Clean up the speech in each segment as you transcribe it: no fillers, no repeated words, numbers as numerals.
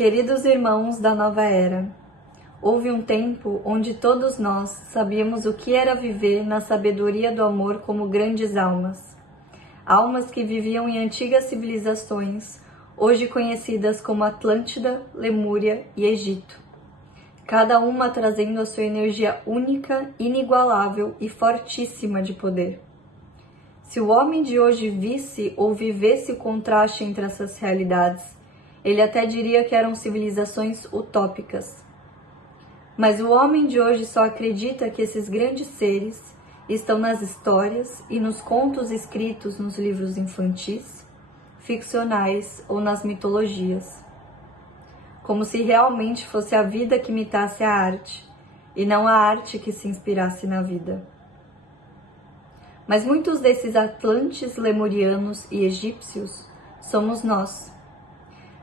Queridos irmãos da nova era, houve um tempo onde todos nós sabíamos o que era viver na sabedoria do amor como grandes almas. Almas que viviam em antigas civilizações, hoje conhecidas como Atlântida, Lemúria e Egito. Cada uma trazendo a sua energia única, inigualável e fortíssima de poder. Se o homem de hoje visse ou vivesse o contraste entre essas realidades, ele até diria que eram civilizações utópicas. Mas o homem de hoje só acredita que esses grandes seres estão nas histórias e nos contos escritos nos livros infantis, ficcionais ou nas mitologias. Como se realmente fosse a vida que imitasse a arte, e não a arte que se inspirasse na vida. Mas muitos desses atlantes, lemurianos e egípcios somos nós.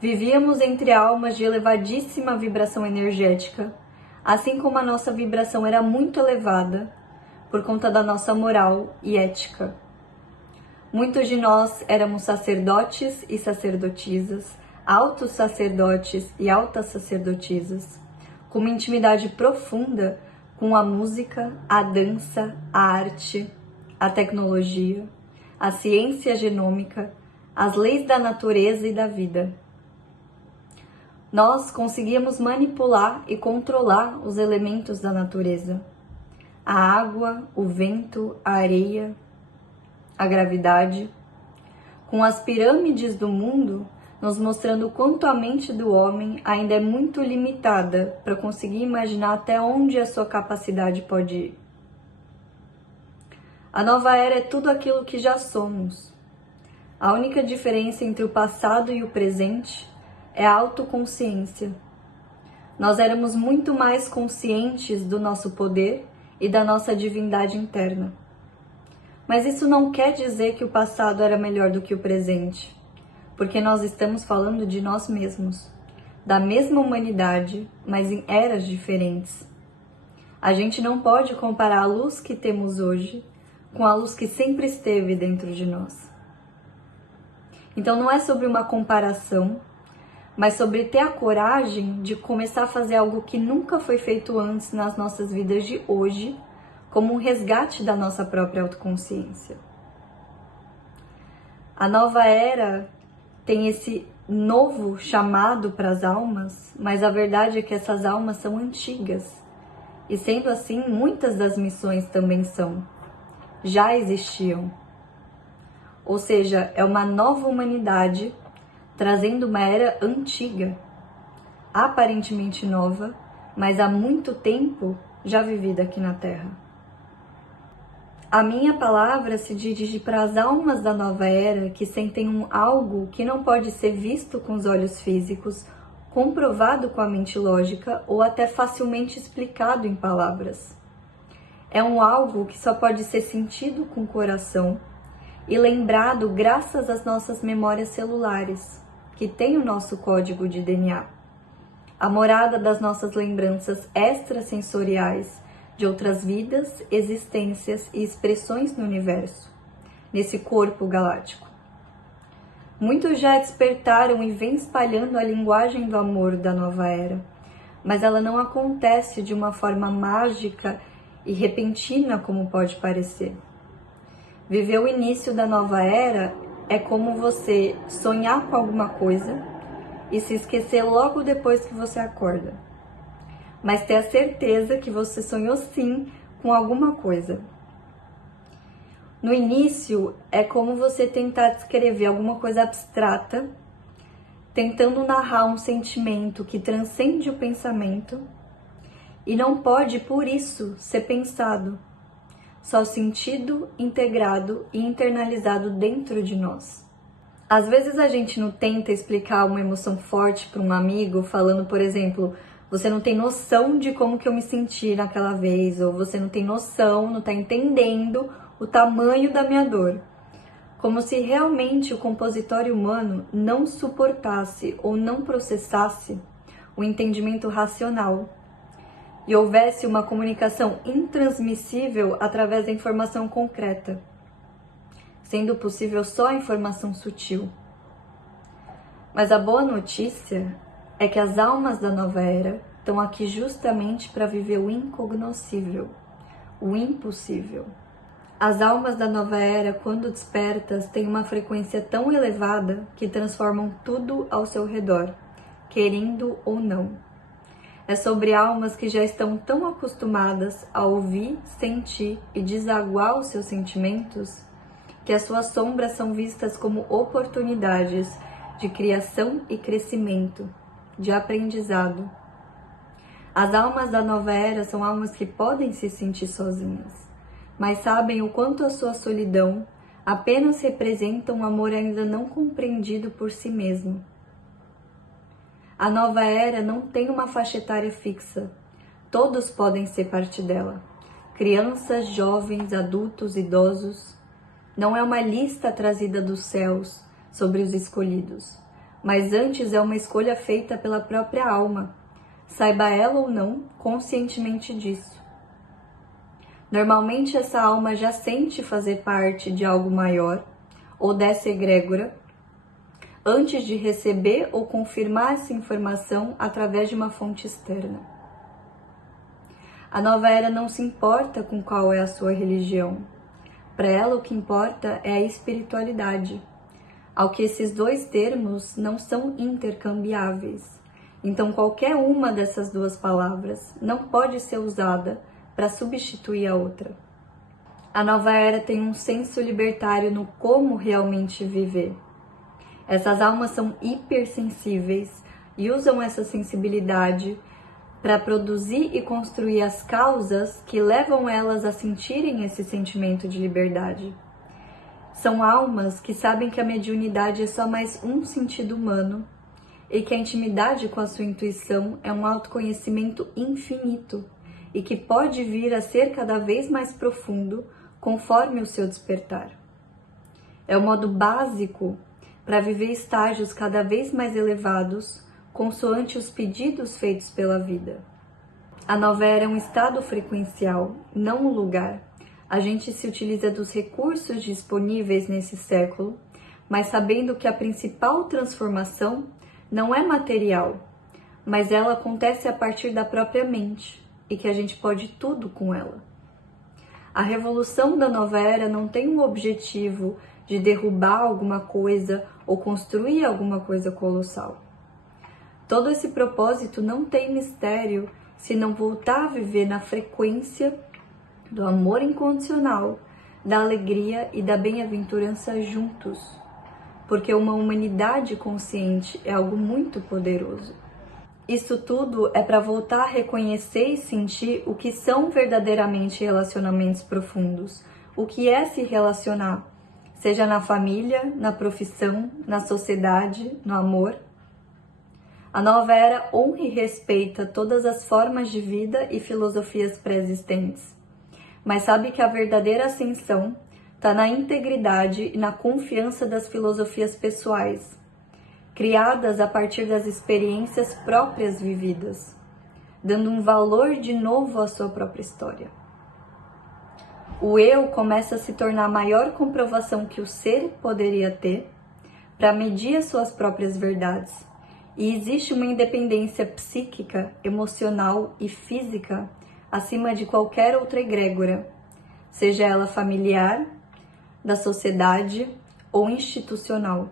Vivíamos entre almas de elevadíssima vibração energética, assim como a nossa vibração era muito elevada, por conta da nossa moral e ética. Muitos de nós éramos sacerdotes e sacerdotisas, altos sacerdotes e altas sacerdotisas, com uma intimidade profunda com a música, a dança, a arte, a tecnologia, a ciência genômica, as leis da natureza e da vida. Nós conseguíamos manipular e controlar os elementos da natureza. A água, o vento, a areia, a gravidade. Com as pirâmides do mundo, nos mostrando quanto a mente do homem ainda é muito limitada para conseguir imaginar até onde a sua capacidade pode ir. A nova era é tudo aquilo que já somos. A única diferença entre o passado e o presente é a autoconsciência. Nós éramos muito mais conscientes do nosso poder e da nossa divindade interna. Mas isso não quer dizer que o passado era melhor do que o presente, porque nós estamos falando de nós mesmos, da mesma humanidade, mas em eras diferentes. A gente não pode comparar a luz que temos hoje com a luz que sempre esteve dentro de nós. Então não é sobre uma comparação, mas sobre ter a coragem de começar a fazer algo que nunca foi feito antes nas nossas vidas de hoje, como um resgate da nossa própria autoconsciência. A nova era tem esse novo chamado para as almas, mas a verdade é que essas almas são antigas. E sendo assim, muitas das missões também já existiam. Ou seja, é uma nova humanidade trazendo uma era antiga, aparentemente nova, mas há muito tempo já vivida aqui na Terra. A minha palavra se dirige para as almas da nova era que sentem algo que não pode ser visto com os olhos físicos, comprovado com a mente lógica ou até facilmente explicado em palavras. É algo que só pode ser sentido com o coração e lembrado graças às nossas memórias celulares, que tem o nosso código de DNA, a morada das nossas lembranças extrasensoriais de outras vidas, existências e expressões no universo, nesse corpo galáctico. Muitos já despertaram e vêm espalhando a linguagem do amor da nova era, mas ela não acontece de uma forma mágica e repentina como pode parecer. Viver o início da nova era é como você sonhar com alguma coisa e se esquecer logo depois que você acorda. Mas ter a certeza que você sonhou sim com alguma coisa. No início, é como você tentar descrever alguma coisa abstrata, tentando narrar um sentimento que transcende o pensamento e não pode, por isso, ser pensado, só sentido, integrado e internalizado dentro de nós. Às vezes a gente não tenta explicar uma emoção forte para um amigo, falando, por exemplo, você não tem noção de como que eu me senti naquela vez, ou você não tem noção, não está entendendo o tamanho da minha dor. Como se realmente o compositório humano não suportasse ou não processasse o entendimento racional e houvesse uma comunicação intransmissível através da informação concreta, sendo possível só a informação sutil. Mas a boa notícia é que as almas da nova era estão aqui justamente para viver o incognoscível, o impossível. As almas da nova era, quando despertas, têm uma frequência tão elevada que transformam tudo ao seu redor, querendo ou não. É sobre almas que já estão tão acostumadas a ouvir, sentir e desaguar os seus sentimentos, que as suas sombras são vistas como oportunidades de criação e crescimento, de aprendizado. As almas da nova era são almas que podem se sentir sozinhas, mas sabem o quanto a sua solidão apenas representa um amor ainda não compreendido por si mesmo. A nova era não tem uma faixa etária fixa. Todos podem ser parte dela. Crianças, jovens, adultos, idosos. Não é uma lista trazida dos céus sobre os escolhidos, mas antes é uma escolha feita pela própria alma, saiba ela ou não conscientemente disso. Normalmente essa alma já sente fazer parte de algo maior ou dessa egrégora antes de receber ou confirmar essa informação através de uma fonte externa. A nova era não se importa com qual é a sua religião. Para ela o que importa é a espiritualidade, ao que esses dois termos não são intercambiáveis. Então qualquer uma dessas duas palavras não pode ser usada para substituir a outra. A nova era tem um senso libertário no como realmente viver. Essas almas são hipersensíveis e usam essa sensibilidade para produzir e construir as causas que levam elas a sentirem esse sentimento de liberdade. São almas que sabem que a mediunidade é só mais um sentido humano e que a intimidade com a sua intuição é um autoconhecimento infinito e que pode vir a ser cada vez mais profundo conforme o seu despertar. É o modo básico para viver estágios cada vez mais elevados, consoante os pedidos feitos pela vida. A nova era é um estado frequencial, não um lugar. A gente se utiliza dos recursos disponíveis nesse século, mas sabendo que a principal transformação não é material, mas ela acontece a partir da própria mente e que a gente pode tudo com ela. A revolução da nova era não tem um objetivo de derrubar alguma coisa ou construir alguma coisa colossal. Todo esse propósito não tem mistério se não voltar a viver na frequência do amor incondicional, da alegria e da bem-aventurança juntos, porque uma humanidade consciente é algo muito poderoso. Isso tudo é para voltar a reconhecer e sentir o que são verdadeiramente relacionamentos profundos, o que é se relacionar, seja na família, na profissão, na sociedade, no amor. A nova era honra e respeita todas as formas de vida e filosofias pré-existentes, mas sabe que a verdadeira ascensão está na integridade e na confiança das filosofias pessoais, criadas a partir das experiências próprias vividas, dando um valor de novo à sua própria história. O eu começa a se tornar a maior comprovação que o ser poderia ter para medir as suas próprias verdades. E existe uma independência psíquica, emocional e física acima de qualquer outra egrégora, seja ela familiar, da sociedade ou institucional.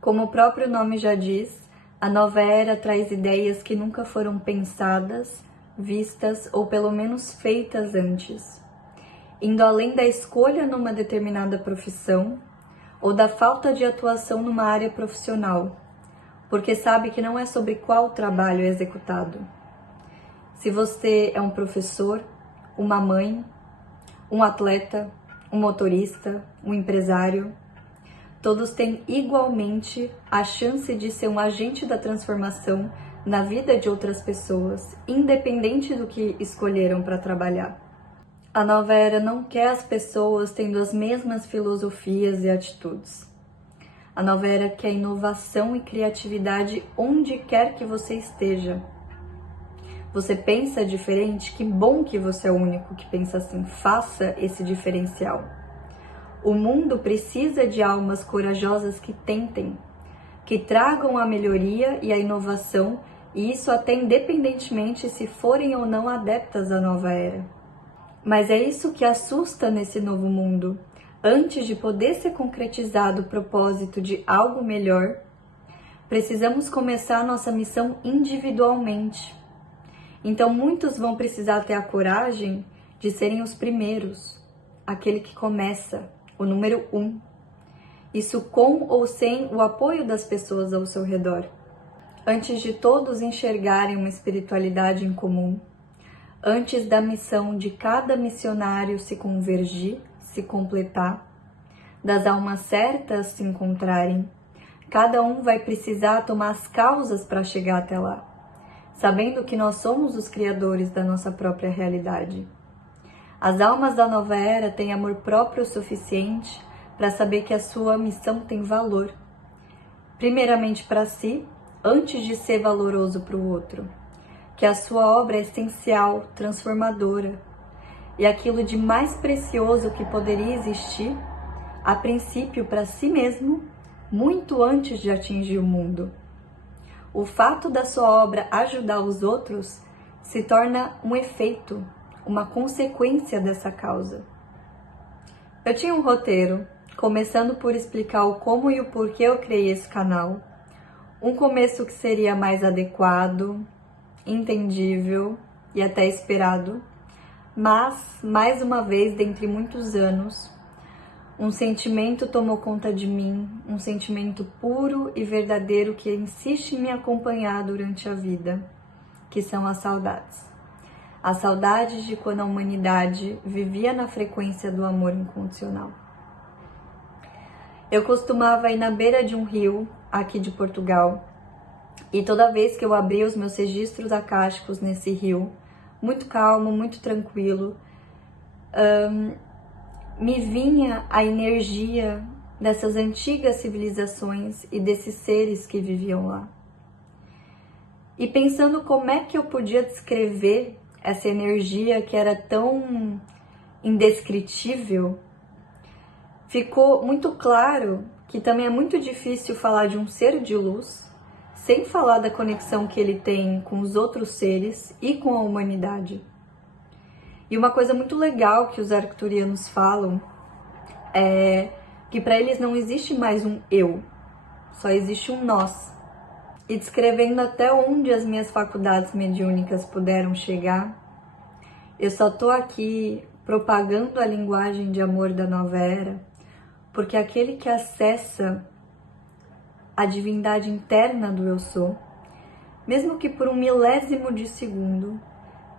Como o próprio nome já diz, a nova era traz ideias que nunca foram pensadas, vistas ou pelo menos feitas antes, indo além da escolha numa determinada profissão ou da falta de atuação numa área profissional, porque sabe que não é sobre qual trabalho é executado. Se você é um professor, uma mãe, um atleta, um motorista, um empresário, todos têm igualmente a chance de ser um agente da transformação na vida de outras pessoas, independente do que escolheram para trabalhar. A nova era não quer as pessoas tendo as mesmas filosofias e atitudes. A nova era quer inovação e criatividade onde quer que você esteja. Você pensa diferente? Que bom que você é o único que pensa assim. Faça esse diferencial. O mundo precisa de almas corajosas que tentem, que tragam a melhoria e a inovação, e isso até independentemente se forem ou não adeptas à nova era. Mas é isso que assusta nesse novo mundo. Antes de poder ser concretizado o propósito de algo melhor, precisamos começar nossa missão individualmente. Então muitos vão precisar ter a coragem de serem os primeiros, aquele que começa, o número 1. Isso com ou sem o apoio das pessoas ao seu redor. Antes de todos enxergarem uma espiritualidade em comum, antes da missão de cada missionário se convergir, se completar, das almas certas se encontrarem, cada um vai precisar tomar as causas para chegar até lá, sabendo que nós somos os criadores da nossa própria realidade. As almas da nova era têm amor próprio o suficiente para saber que a sua missão tem valor, primeiramente para si, antes de ser valoroso para o outro, que a sua obra é essencial, transformadora, e aquilo de mais precioso que poderia existir, a princípio para si mesmo, muito antes de atingir o mundo. O fato da sua obra ajudar os outros se torna um efeito, uma consequência dessa causa. Eu tinha um roteiro, começando por explicar o como e o porquê eu criei esse canal. Um começo que seria mais adequado, entendível e até esperado, mas, mais uma vez, dentre muitos anos, um sentimento tomou conta de mim, um sentimento puro e verdadeiro que insiste em me acompanhar durante a vida, que são as saudades. As saudades de quando a humanidade vivia na frequência do amor incondicional. Eu costumava ir na beira de um rio, aqui de Portugal, e toda vez que eu abria os meus registros akáshicos nesse rio, muito calmo, muito tranquilo, me vinha a energia dessas antigas civilizações e desses seres que viviam lá. E pensando como é que eu podia descrever essa energia que era tão indescritível, ficou muito claro que também é muito difícil falar de um ser de luz sem falar da conexão que ele tem com os outros seres e com a humanidade. E uma coisa muito legal que os arcturianos falam é que para eles não existe mais um eu, só existe um nós. E descrevendo até onde as minhas faculdades mediúnicas puderam chegar, eu só tô aqui propagando a linguagem de amor da nova era, porque aquele que acessa a divindade interna do eu sou, mesmo que por um milésimo de segundo,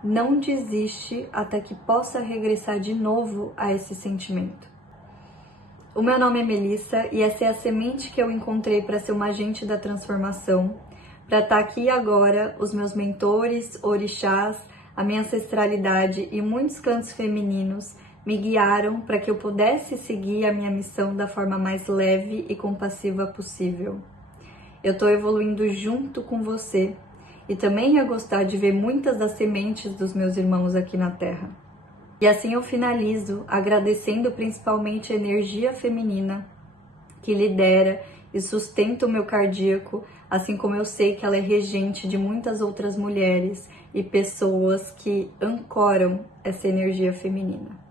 não desiste até que possa regressar de novo a esse sentimento. O meu nome é Melissa e essa é a semente que eu encontrei para ser uma agente da transformação, para estar aqui agora, os meus mentores, orixás, a minha ancestralidade e muitos cantos femininos me guiaram para que eu pudesse seguir a minha missão da forma mais leve e compassiva possível. Eu estou evoluindo junto com você e também ia gostar de ver muitas das sementes dos meus irmãos aqui na Terra. E assim eu finalizo agradecendo principalmente a energia feminina que lidera e sustenta o meu cardíaco, assim como eu sei que ela é regente de muitas outras mulheres e pessoas que ancoram essa energia feminina.